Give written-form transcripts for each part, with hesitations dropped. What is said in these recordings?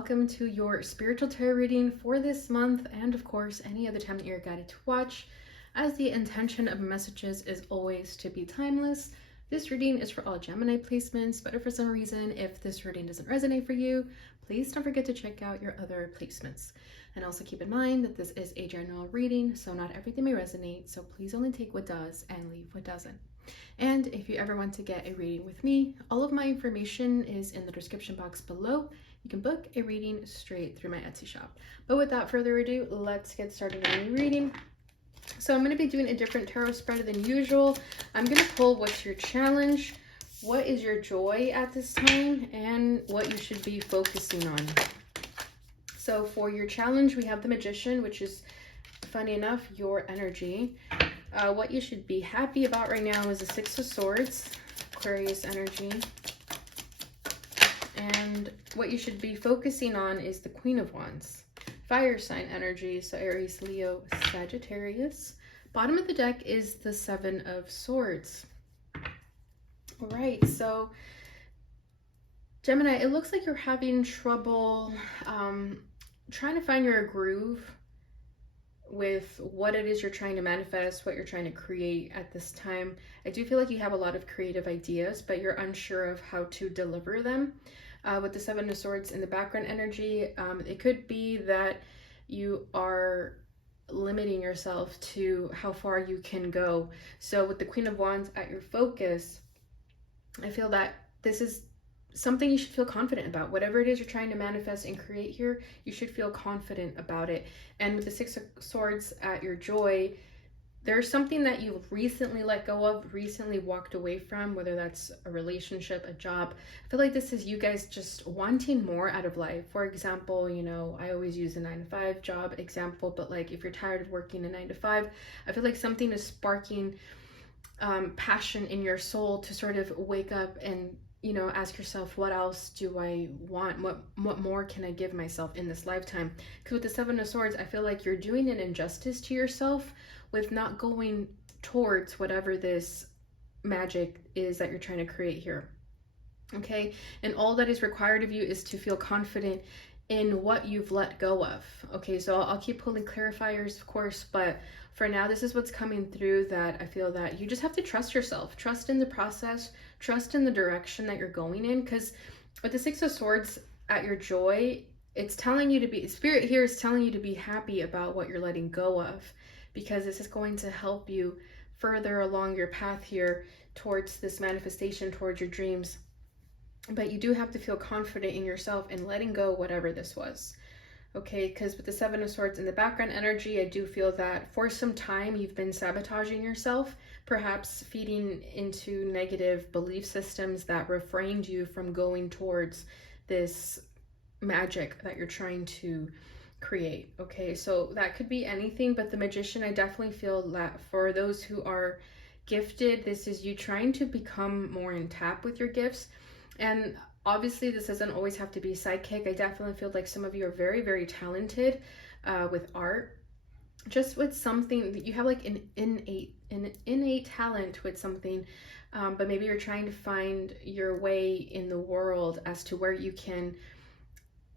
welcome to your spiritual tarot reading for this month, and of course any other time that you're guided to watch, as the intention of messages is always to be timeless. This reading is for all Gemini placements, but if for some reason this reading doesn't resonate for you, please don't forget to check out your other placements. And also keep in mind that this is a general reading, so not everything may resonate, so please only take what does and leave what doesn't. And if you ever want to get a reading with me, all of my information is in the description box below. You can book a reading straight through my Etsy shop. But without further ado, let's get started on the reading. So I'm going to be doing a different tarot spread than usual. I'm going to pull what's your challenge, what is your joy at this time, and what you should be focusing on. So for your challenge, we have the Magician, which is, funny enough, your energy. What you should be happy about right now is the Six of Swords, Aquarius energy. And what you should be focusing on is the Queen of Wands, fire sign energy, so Aries, Leo, Sagittarius. Bottom of the deck is the Seven of Swords. All right, so Gemini, it looks like you're having trouble trying to find your groove with what it is you're trying to manifest, what you're trying to create at this time. I do feel like you have a lot of creative ideas, but you're unsure of how to deliver them. With the Seven of Swords in the background energy, it could be that you are limiting yourself to how far you can go. So with the Queen of Wands at your focus, I feel that this is something you should feel confident about. Whatever it is you're trying to manifest and create here, you should feel confident about it. And with the Six of Swords at your joy, there's something that you've recently let go of, recently walked away from, whether that's a relationship, a job. I feel like this is you guys just wanting more out of life. For example, you know, I always use a 9-to-5 job example, but like if you're tired of working a 9-to-5, I feel like something is sparking passion in your soul to sort of wake up and, you know, ask yourself, what else do I want? What more can I give myself in this lifetime? Because with the Seven of Swords, I feel like you're doing an injustice to yourself with not going towards whatever this magic is that you're trying to create here. Okay, and all that is required of you is to feel confident in what you've let go of. Okay, so I'll keep pulling clarifiers, of course, but for now, this is what's coming through, that I feel that you just have to trust yourself, trust in the process, trust in the direction that you're going in. Because with the Six of Swords at your joy, it's telling you to be, Spirit here is telling you to be happy about what you're letting go of, because this is going to help you further along your path here towards this manifestation, towards your dreams. But you do have to feel confident in yourself and letting go whatever this was. Okay, because with the Seven of Swords in the background energy, I do feel that for some time you've been sabotaging yourself, perhaps feeding into negative belief systems that refrained you from going towards this magic that you're trying to create. Okay, so that could be anything, but the Magician, I definitely feel that for those who are gifted, this is you trying to become more in tap with your gifts. And obviously this doesn't always have to be psychic. I definitely feel like some of you are very, very talented with art, just with something that you have like an innate talent with something, but maybe you're trying to find your way in the world as to where you can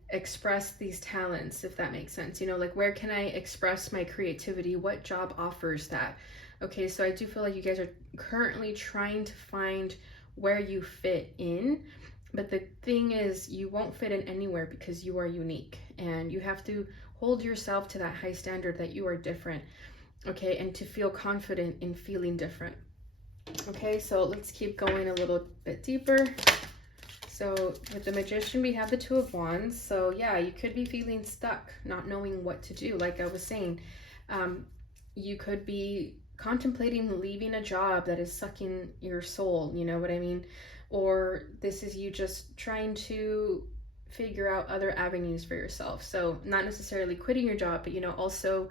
express these talents, if that makes sense. You know, like, where can I express my creativity? What job offers that? Okay, so I do feel like you guys are currently trying to find where you fit in, but the thing is, you won't fit in anywhere because you are unique, and you have to hold yourself to that high standard that you are different. Okay, and to feel confident in feeling different. Okay, so let's keep going a little bit deeper. So with the Magician, we have the Two of Wands. So yeah, you could be feeling stuck, not knowing what to do. Like I was saying, you could be contemplating leaving a job that is sucking your soul, you know what I mean? Or this is you just trying to figure out other avenues for yourself. So not necessarily quitting your job, but, you know, also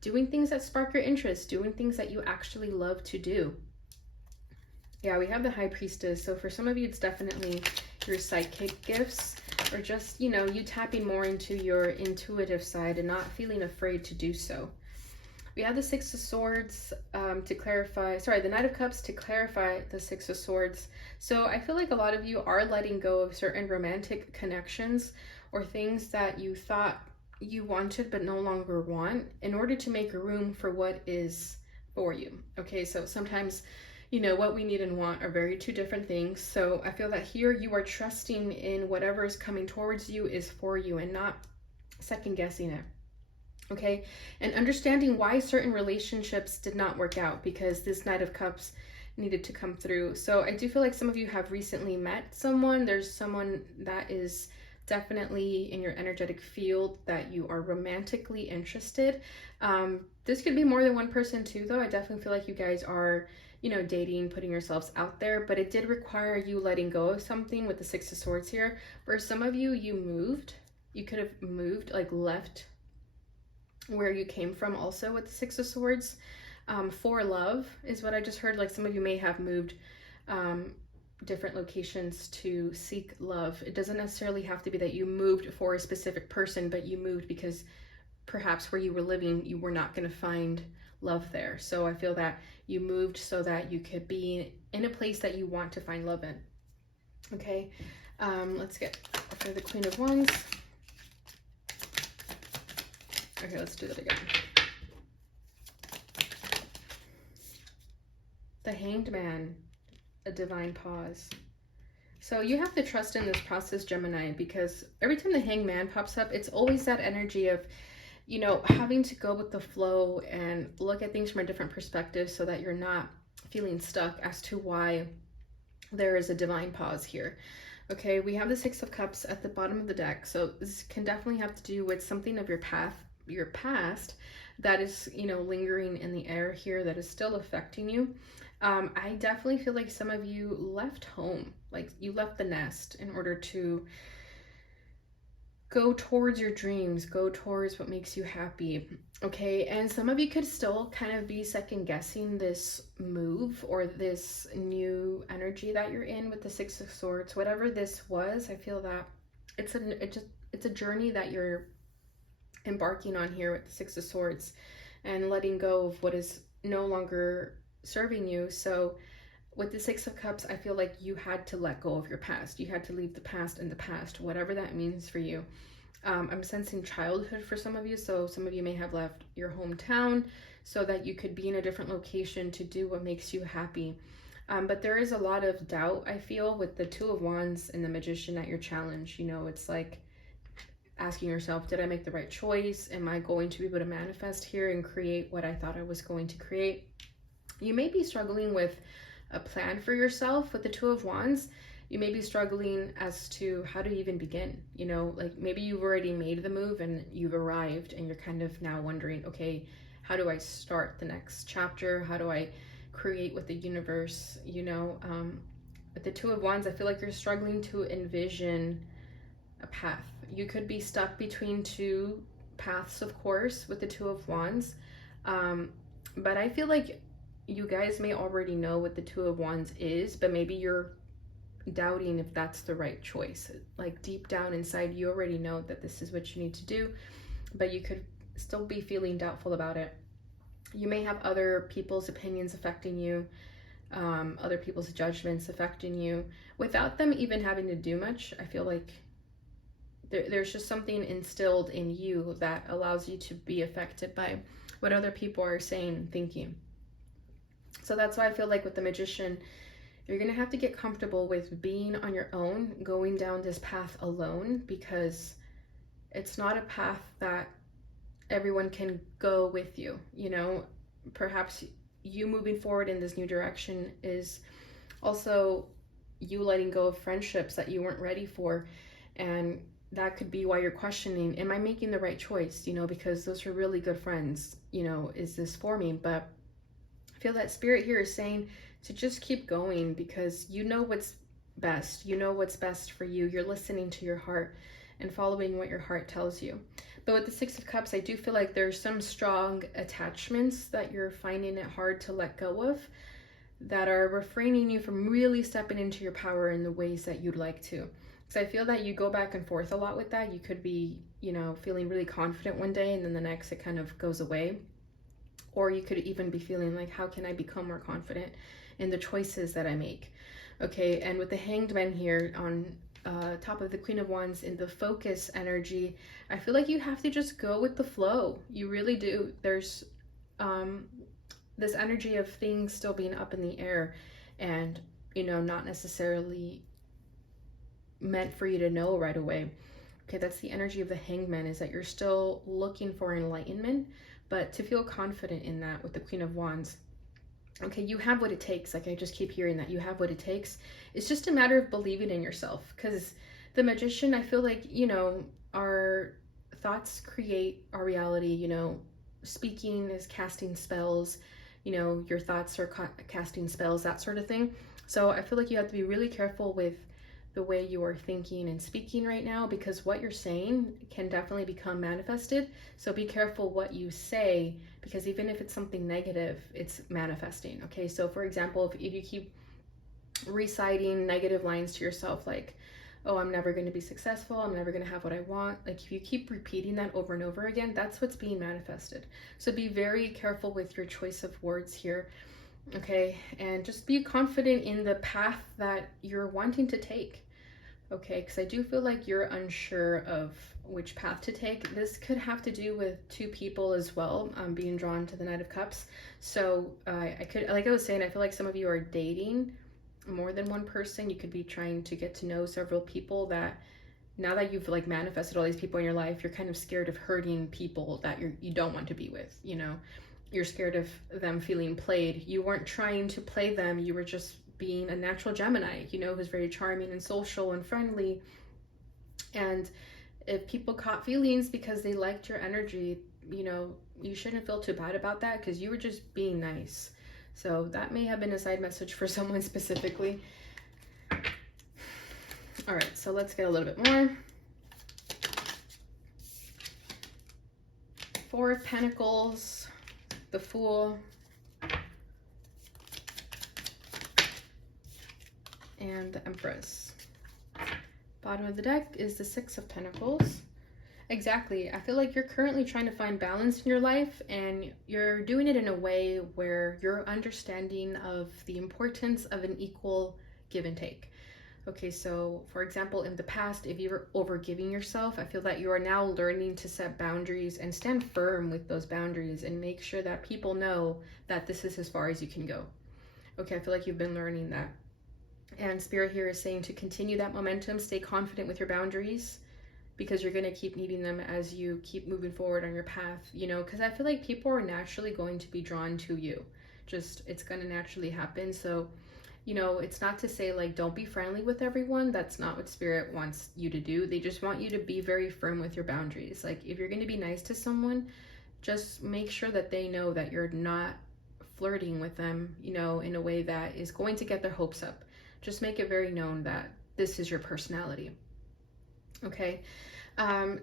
doing things that spark your interest, doing things that you actually love to do. Yeah, we have the High Priestess. So for some of you, it's definitely your psychic gifts, or just, you know, you tapping more into your intuitive side and not feeling afraid to do so. We have the Six of Swords to clarify, sorry, the Knight of Cups to clarify the Six of Swords. So I feel like a lot of you are letting go of certain romantic connections, or things that you thought you wanted but no longer want, in order to make room for what is for you. Okay, so sometimes, you know, what we need and want are very two different things. So I feel that here you are trusting in whatever is coming towards you is for you and not second guessing it. Okay, and understanding why certain relationships did not work out, because this Knight of Cups needed to come through. So I do feel like some of you have recently met someone. There's someone that is definitely in your energetic field that you are romantically interested. This could be more than one person too, though. I definitely feel like you guys are, you know, dating, putting yourselves out there, but it did require you letting go of something with the Six of Swords here. For some of you, you moved. You could have moved, like left where you came from also with the Six of Swords. For love is what I just heard. Like some of you may have moved different locations to seek love. It doesn't necessarily have to be that you moved for a specific person, but you moved because perhaps where you were living, you were not going to find love there. So I feel that you moved so that you could be in a place that you want to find love in. Okay, let's get for the Queen of Wands. Okay, let's do that again. The Hanged Man, a divine pause. So you have to trust in this process, Gemini, because every time the Hanged Man pops up, it's always that energy of, you know, having to go with the flow and look at things from a different perspective so that you're not feeling stuck as to why there is a divine pause here. Okay, we have the Six of Cups at the bottom of the deck. So this can definitely have to do with something of your past that is, you know, lingering in the air here, that is still affecting you. I definitely feel like some of you left home, like you left the nest in order to go towards your dreams, go towards what makes you happy. Okay, and some of you could still kind of be second guessing this move or this new energy that you're in with the Six of Swords. Whatever this was, I feel that it's a journey that you're embarking on here with the Six of Swords and letting go of what is no longer serving you. So with the Six of Cups, I feel like you had to let go of your past. You had to leave the past in the past, whatever that means for you. I'm sensing childhood for some of you. So some of you may have left your hometown so that you could be in a different location to do what makes you happy. But there is a lot of doubt, I feel, with the Two of Wands and the Magician at your challenge. You know, it's like asking yourself, did I make the right choice? Am I going to be able to manifest here and create what I thought I was going to create? You may be struggling with a plan for yourself with the Two of Wands. You may be struggling as to how to even begin. You know, like maybe you've already made the move and you've arrived and you're kind of now wondering, okay, how do I start the next chapter? How do I create with the universe? You know, with the Two of Wands, I feel like you're struggling to envision a path. You could be stuck between two paths, of course, with the Two of Wands. But I feel like you guys may already know what the Two of Wands is, but maybe you're doubting if that's the right choice. Like deep down inside, you already know that this is what you need to do, but you could still be feeling doubtful about it. You may have other people's opinions affecting you, other people's judgments affecting you, without them even having to do much. I feel like there's just something instilled in you that allows you to be affected by what other people are saying and thinking. So that's why I feel like with the Magician, you're going to have to get comfortable with being on your own, going down this path alone, because it's not a path that everyone can go with you. You know, perhaps you moving forward in this new direction is also you letting go of friendships that you weren't ready for. And that could be why you're questioning, am I making the right choice? You know, because those are really good friends. You know, is this for me? But I feel that Spirit here is saying to just keep going, because you know what's best. You know what's best for you. You're listening to your heart and following what your heart tells you. But with the Six of Cups, I do feel like there's some strong attachments that you're finding it hard to let go of, that are refraining you from really stepping into your power in the ways that you'd like to. Because I feel that you go back and forth a lot with that. You could be, you know, feeling really confident one day and then the next it kind of goes away. Or you could even be feeling like, how can I become more confident in the choices that I make? Okay, and with the Hanged Man here on top of the Queen of Wands in the focus energy, I feel like you have to just go with the flow. You really do. There's this energy of things still being up in the air and, you know, not necessarily meant for you to know right away. Okay, that's the energy of the Hangman, is that you're still looking for enlightenment, but to feel confident in that with the Queen of Wands. Okay, you have what it takes. Like, I just keep hearing that you have what it takes. It's just a matter of believing in yourself, because the Magician, I feel like, you know, our thoughts create our reality. You know, speaking is casting spells, you know, your thoughts are casting spells, that sort of thing. So I feel like you have to be really careful with the way you are thinking and speaking right now, because what you're saying can definitely become manifested. So be careful what you say, because even if it's something negative, it's manifesting. Okay, so for example, if you keep reciting negative lines to yourself, like, oh, I'm never going to be successful, I'm never going to have what I want, like if you keep repeating that over and over again, that's what's being manifested. So be very careful with your choice of words here. Okay, and just be confident in the path that you're wanting to take. Okay, because I do feel like you're unsure of which path to take. This could have to do with two people as well, being drawn to the Knight of Cups. So I could, like I was saying, I feel like some of you are dating more than one person. You could be trying to get to know several people, that now that you've like manifested all these people in your life, you're kind of scared of hurting people that you don't want to be with, you know. You're scared of them feeling played. You weren't trying to play them, you were just being a natural Gemini, you know, who's very charming and social and friendly. And if people caught feelings because they liked your energy, you know, you shouldn't feel too bad about that, because you were just being nice. So that may have been a side message for someone specifically. All right, so let's get a little bit more. Four of Pentacles, the Fool, and the Empress. Bottom of the deck is the Six of Pentacles. Exactly. I feel like you're currently trying to find balance in your life, and you're doing it in a way where you're understanding of the importance of an equal give and take. Okay, so for example, in the past, if you were overgiving yourself, I feel that you are now learning to set boundaries and stand firm with those boundaries and make sure that people know that this is as far as you can go. Okay, I feel like you've been learning that. And Spirit here is saying to continue that momentum, stay confident with your boundaries, because you're going to keep needing them as you keep moving forward on your path, you know, because I feel like people are naturally going to be drawn to you. Just, it's going to naturally happen. So, you know, it's not to say like don't be friendly with everyone. That's not what Spirit wants you to do. They just want you to be very firm with your boundaries. Like if you're going to be nice to someone, just make sure that they know that you're not flirting with them, you know, in a way that is going to get their hopes up. Just make it very known that this is your personality. Okay,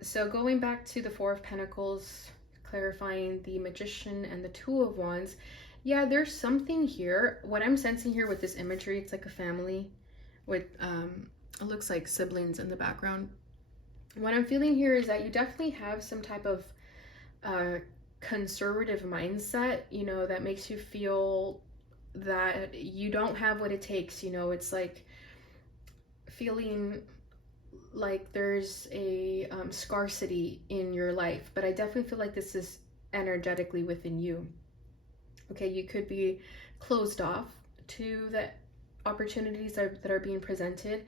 so going back to the Four of Pentacles, clarifying the Magician and the Two of Wands. Yeah, there's something here. What I'm sensing here with this imagery, it's like a family with, it looks like siblings in the background. What I'm feeling here is that you definitely have some type of conservative mindset, you know, that makes you feel that you don't have what it takes. You know, it's like feeling like there's a scarcity in your life, but I definitely feel like this is energetically within you. Okay, you could be closed off to the opportunities that are being presented.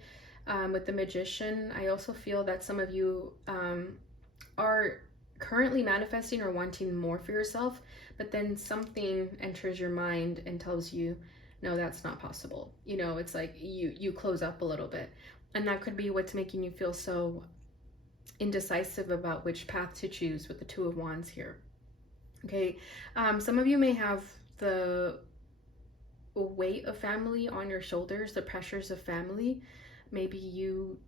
With the Magician, I also feel that some of you are currently manifesting or wanting more for yourself, but then something enters your mind and tells you, no, that's not possible. You know, it's like you close up a little bit. And that could be what's making you feel so indecisive about which path to choose with the Two of Wands here. Okay, some of you may have the weight of family on your shoulders, the pressures of family. Maybe you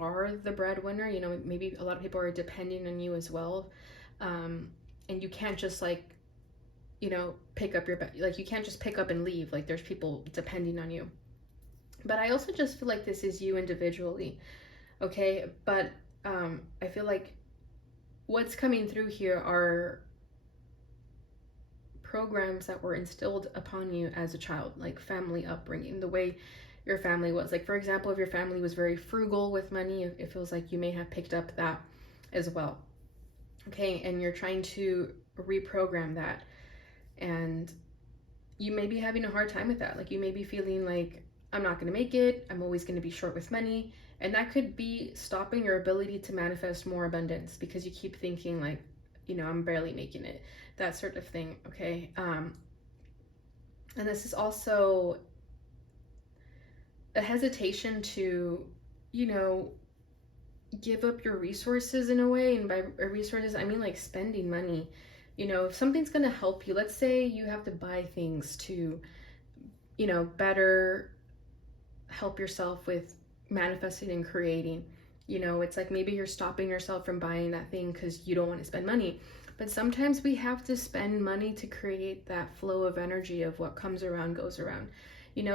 are the breadwinner, you know, maybe a lot of people are depending on you as well. And you can't just like, you know, you can't just pick up and leave. Like there's people depending on you. But I also just feel like this is you individually, okay? But I feel like what's coming through here are programs that were instilled upon you as a child, like family upbringing, the way your family was. Like, for example, if your family was very frugal with money, it feels like you may have picked up that as well. Okay, and you're trying to reprogram that. And you may be having a hard time with that. Like, you may be feeling like, I'm not going to make it. I'm always going to be short with money. And that could be stopping your ability to manifest more abundance because you keep thinking like, I'm barely making it, that sort of thing. Okay. And this is also a hesitation to, give up your resources in a way. And by resources, I mean like spending money. If something's going to help you, let's say you have to buy things to, better help yourself with manifesting and creating. It's like maybe you're stopping yourself from buying that thing because you don't want to spend money. But sometimes we have to spend money to create that flow of energy of what comes around goes around.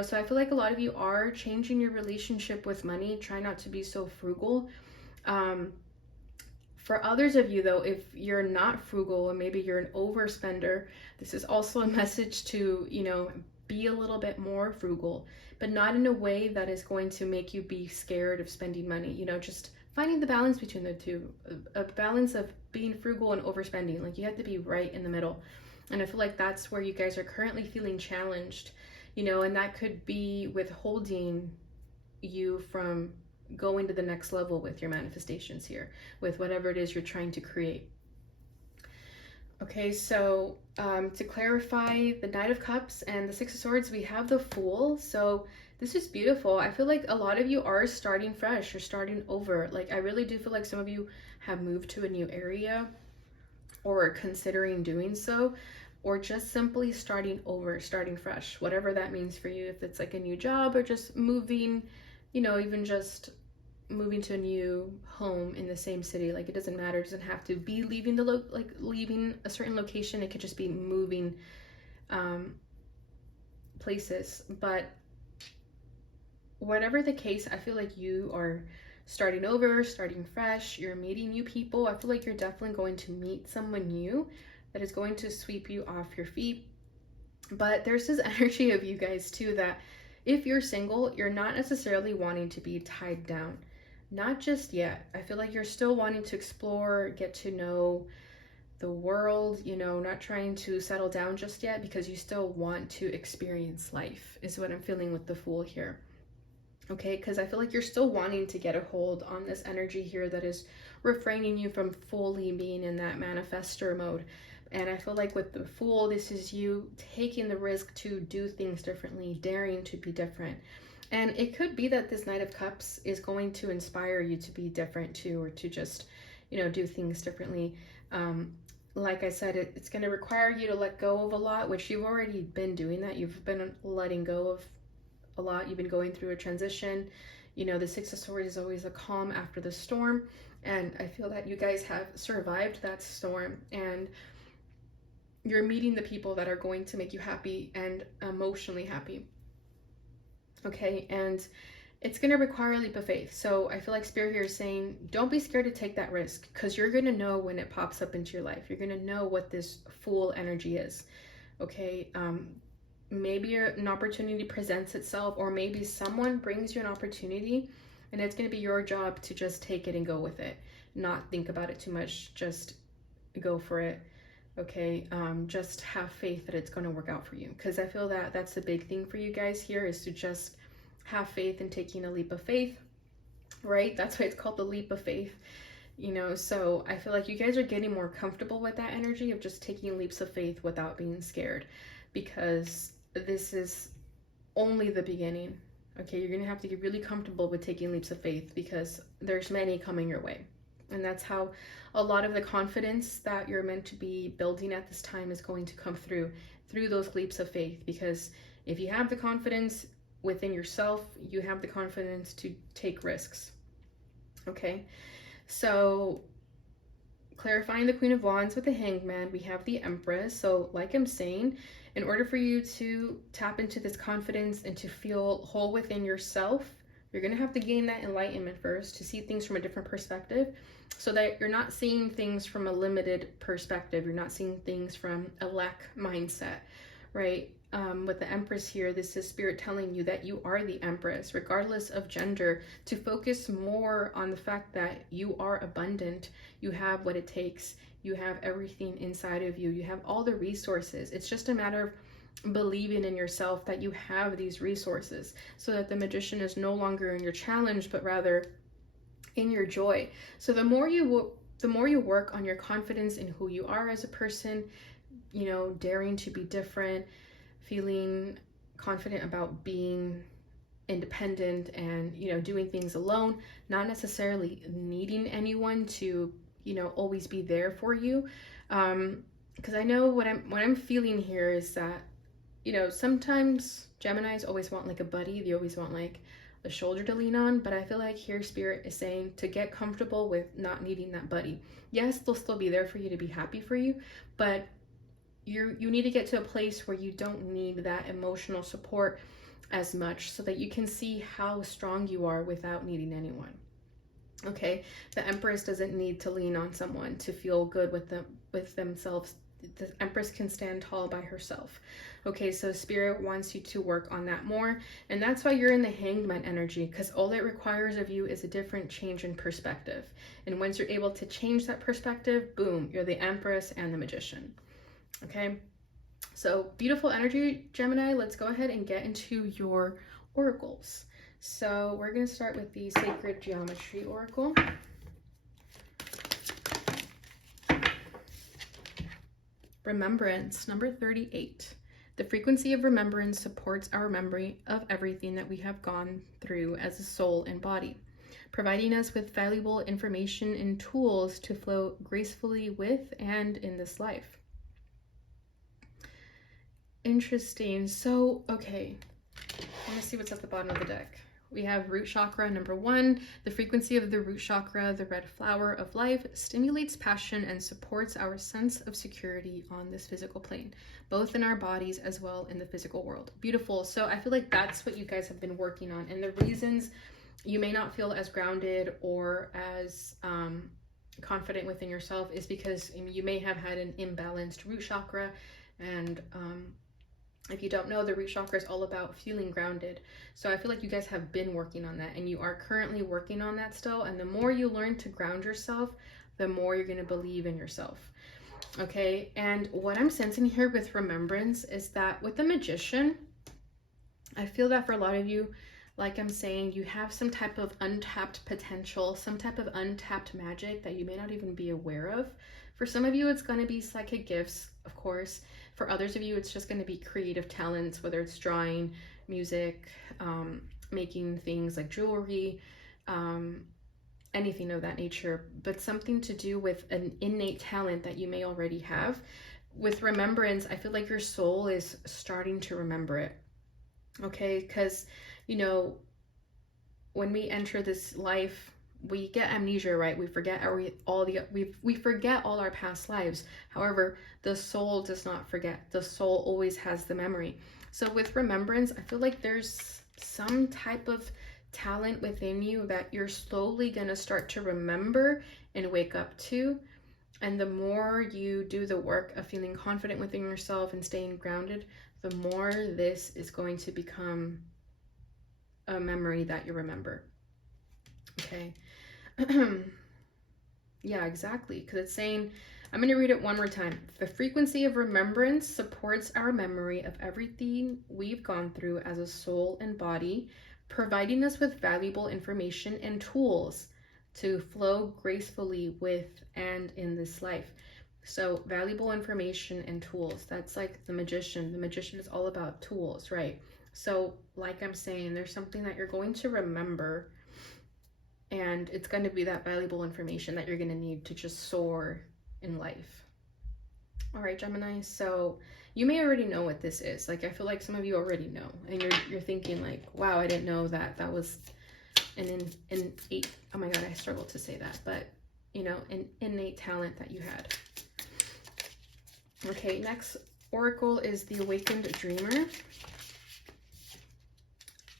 So I feel like a lot of you are changing your relationship with money. Try not to be so frugal. For others of you, though, if you're not frugal and maybe you're an overspender, this is also a message to, be a little bit more frugal, but not in a way that is going to make you be scared of spending money. Just finding the balance between the two, a balance of being frugal and overspending. Like, you have to be right in the middle. And I feel like that's where you guys are currently feeling challenged, and that could be withholding you from going to the next level with your manifestations here, with whatever it is you're trying to create. Okay, so to clarify the Knight of Cups and the Six of Swords, we have the Fool. So this is beautiful. I feel like a lot of you are starting fresh or starting over. Like, I really do feel like some of you have moved to a new area or are considering doing so, or just simply starting over, starting fresh, whatever that means for you. If it's like a new job or just moving, even just moving to a new home in the same city. Like, it doesn't matter. It doesn't have to be leaving leaving a certain location. It could just be moving places. But whatever the case, I feel like you are starting over, starting fresh. You're meeting new people. I feel like you're definitely going to meet someone new that is going to sweep you off your feet. But there's this energy of you guys too that if you're single, you're not necessarily wanting to be tied down. Not just yet. I feel like you're still wanting to explore, get to know the world, not trying to settle down just yet because you still want to experience life, is what I'm feeling with the Fool here. Okay, because I feel like you're still wanting to get a hold on this energy here that is refraining you from fully being in that manifestor mode. And I feel like with the Fool, this is you taking the risk to do things differently, daring to be different. And it could be that this Knight of Cups is going to inspire you to be different too, or to just, do things differently. Like I said, it's going to require you to let go of a lot, which you've already been doing that. You've been letting go of a lot. You've been going through a transition. The Six of Swords is always a calm after the storm. And I feel that you guys have survived that storm and you're meeting the people that are going to make you happy and emotionally happy. Okay, and it's going to require a leap of faith. So I feel like Spirit here is saying, don't be scared to take that risk, because you're going to know when it pops up into your life. You're going to know what this Fool energy is. Okay, maybe an opportunity presents itself, or maybe someone brings you an opportunity, and it's going to be your job to just take it and go with it. Not think about it too much, just go for it. Okay, just have faith that it's going to work out for you, because I feel that that's the big thing for you guys here, is to just have faith in taking a leap of faith, right? That's why it's called the leap of faith, so I feel like you guys are getting more comfortable with that energy of just taking leaps of faith without being scared, because this is only the beginning. Okay, you're going to have to get really comfortable with taking leaps of faith, because there's many coming your way. And that's how a lot of the confidence that you're meant to be building at this time is going to come through those leaps of faith. Because if you have the confidence within yourself, you have the confidence to take risks. Okay, so clarifying the Queen of Wands with the Hangman, we have the Empress. So like I'm saying, in order for you to tap into this confidence and to feel whole within yourself, you're going to have to gain that enlightenment first, to see things from a different perspective, so that you're not seeing things from a limited perspective. You're not seeing things from a lack mindset, right? With the Empress here, this is Spirit telling you that you are the Empress, regardless of gender, to focus more on the fact that you are abundant, you have what it takes, you have everything inside of you, you have all the resources. It's just a matter of believing in yourself that you have these resources, so that the Magician is no longer in your challenge, but rather in your joy. So the more you work on your confidence in who you are as a person, you know, daring to be different, feeling confident about being independent and, you know, doing things alone, not necessarily needing anyone to, you know, always be there for you. Because I know what I'm feeling here is that, you know, sometimes Geminis always want like a buddy, they always want like a shoulder to lean on, but I feel like here Spirit is saying to get comfortable with not needing that buddy. Yes, they'll still be there for you, to be happy for you, but you need to get to a place where you don't need that emotional support as much, so that you can see how strong you are without needing anyone. Okay, the Empress doesn't need to lean on someone to feel good with themselves. The Empress can stand tall by herself. Okay, so Spirit wants you to work on that more, and that's why you're in the Hanged Man energy, because all it requires of you is a different change in perspective. And once you're able to change that perspective, boom, you're the Empress and the Magician. Okay, so beautiful energy, Gemini. Let's go ahead and get into your oracles. So we're going to start with the Sacred Geometry Oracle. Remembrance, number 38. The frequency of remembrance supports our memory of everything that we have gone through as a soul and body, providing us with valuable information and tools to flow gracefully with and in this life. Interesting. So, okay, let's see what's at the bottom of the deck. We have root chakra, number 1. The frequency of the root chakra, the red flower of life, stimulates passion and supports our sense of security on this physical plane, both in our bodies as well in the physical world. Beautiful. So I feel like that's what you guys have been working on. And the reasons you may not feel as grounded or as confident within yourself is because you may have had an imbalanced root chakra. And if you don't know, the root chakra is all about feeling grounded. So I feel like you guys have been working on that, and you are currently working on that still. And the more you learn to ground yourself, the more you're going to believe in yourself. Okay, and what I'm sensing here with remembrance is that with the Magician, I feel that for a lot of you, like I'm saying, you have some type of untapped potential, some type of untapped magic that you may not even be aware of. For some of you, it's going to be psychic gifts, of course. For others of you, it's just going to be creative talents, whether it's drawing, music, making things like jewelry, anything of that nature, but something to do with an innate talent that you may already have. With remembrance, I feel like your soul is starting to remember it. Okay, because, you know, when we enter this life, we get amnesia, right? We forget we forget all our past lives. However, the soul does not forget. The soul always has the memory. So with remembrance, I feel like there's some type of talent within you that you're slowly going to start to remember and wake up to. And the more you do the work of feeling confident within yourself and staying grounded, the more this is going to become a memory that you remember. Okay. Yeah, exactly. Because it's saying, I'm going to read it one more time. The frequency of remembrance supports our memory of everything we've gone through as a soul and body, providing us with valuable information and tools to flow gracefully with and in this life. So valuable information and tools, that's like the Magician. The Magician is all about tools, right? So like I'm saying, there's something that you're going to remember, and it's going to be that valuable information that you're going to need to just soar in life. All right, Gemini, so you may already know what this is. Like, I feel like some of you already know, and you're thinking like, wow, I didn't know that was an innate, oh my God, I struggled to say that, but you know, an innate talent that you had. Okay, next oracle is the Awakened Dreamer.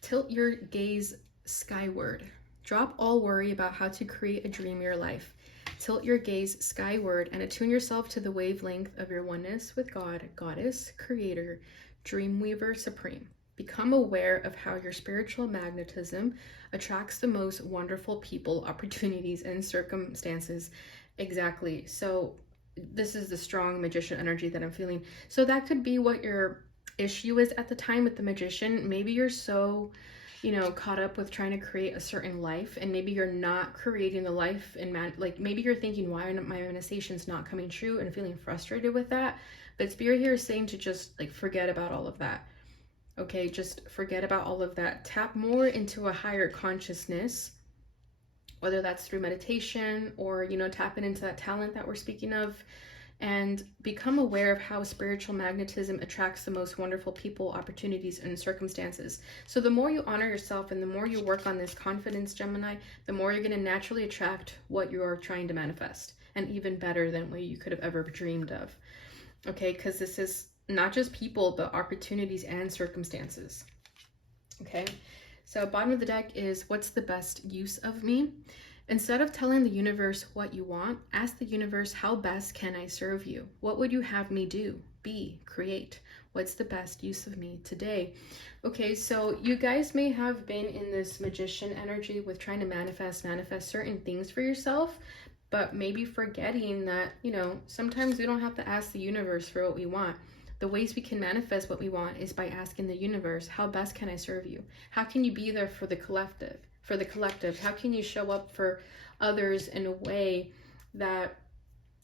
Tilt your gaze skyward. Drop all worry about how to create a dreamier life. Tilt your gaze skyward and attune yourself to the wavelength of your oneness with God, Goddess, Creator, Dreamweaver Supreme. Become aware of how your spiritual magnetism attracts the most wonderful people, opportunities, and circumstances. Exactly. So this is the strong magician energy that I'm feeling. So that could be what your issue is at the time with the magician. Maybe you're so, caught up with trying to create a certain life, and maybe you're not creating the life and like maybe you're thinking, why are my manifestations not coming true, and feeling frustrated with that. But Spirit here is saying to just like forget about all of that. Okay, just forget about all of that. Tap more into a higher consciousness, whether that's through meditation or, tapping into that talent that we're speaking of, and become aware of how spiritual magnetism attracts the most wonderful people, opportunities, and circumstances. So the more you honor yourself and the more you work on this confidence, Gemini, the more you're going to naturally attract what you're trying to manifest, and even better than what you could have ever dreamed of. Okay, because this is not just people, but opportunities and circumstances. Okay, so bottom of the deck is, what's the best use of me? Instead of telling the universe what you want, ask the universe, how best can I serve you? What would you have me do, be, create? What's the best use of me today? Okay, so you guys may have been in this magician energy with trying to manifest certain things for yourself, but maybe forgetting that, sometimes we don't have to ask the universe for what we want. The ways we can manifest what we want is by asking the universe, how best can I serve you? How can you be there for the collective? How can you show up for others in a way that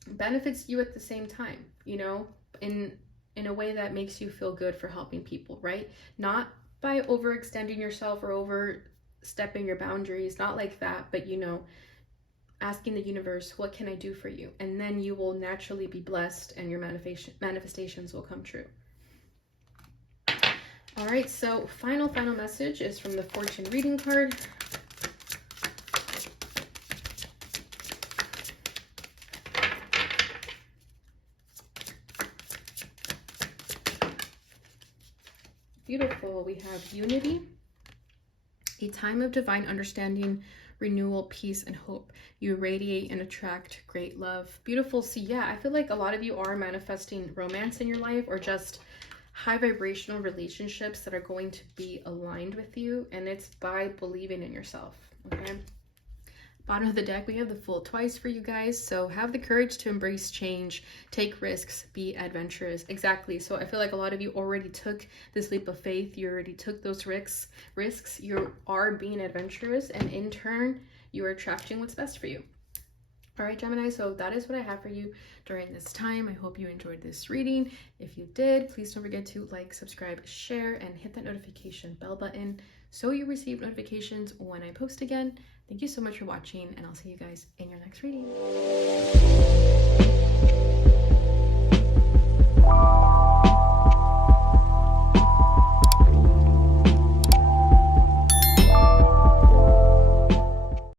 benefits you at the same time, in a way that makes you feel good for helping people, right? Not by overextending yourself or overstepping your boundaries, not like that, but asking the universe, what can I do for you? And then you will naturally be blessed and your manifestations will come true. All right, so final message is from the fortune reading card. Beautiful. We have unity, a time of divine understanding, renewal, peace, and hope. You radiate and attract great love. Beautiful. See, yeah, I feel like a lot of you are manifesting romance in your life, or just high vibrational relationships that are going to be aligned with you, and it's by believing in yourself. Okay. Bottom of the deck, we have the Fool twice for you guys. So have the courage to embrace change, take risks, be adventurous. Exactly. So I feel like a lot of you already took this leap of faith. You already took those risks. You are being adventurous, and in turn, you are attracting what's best for you. All right, Gemini, so that is what I have for you during this time. I hope you enjoyed this reading. If you did, please don't forget to like, subscribe, share, and hit that notification bell button so you receive notifications when I post again. Thank you so much for watching, and I'll see you guys in your next reading.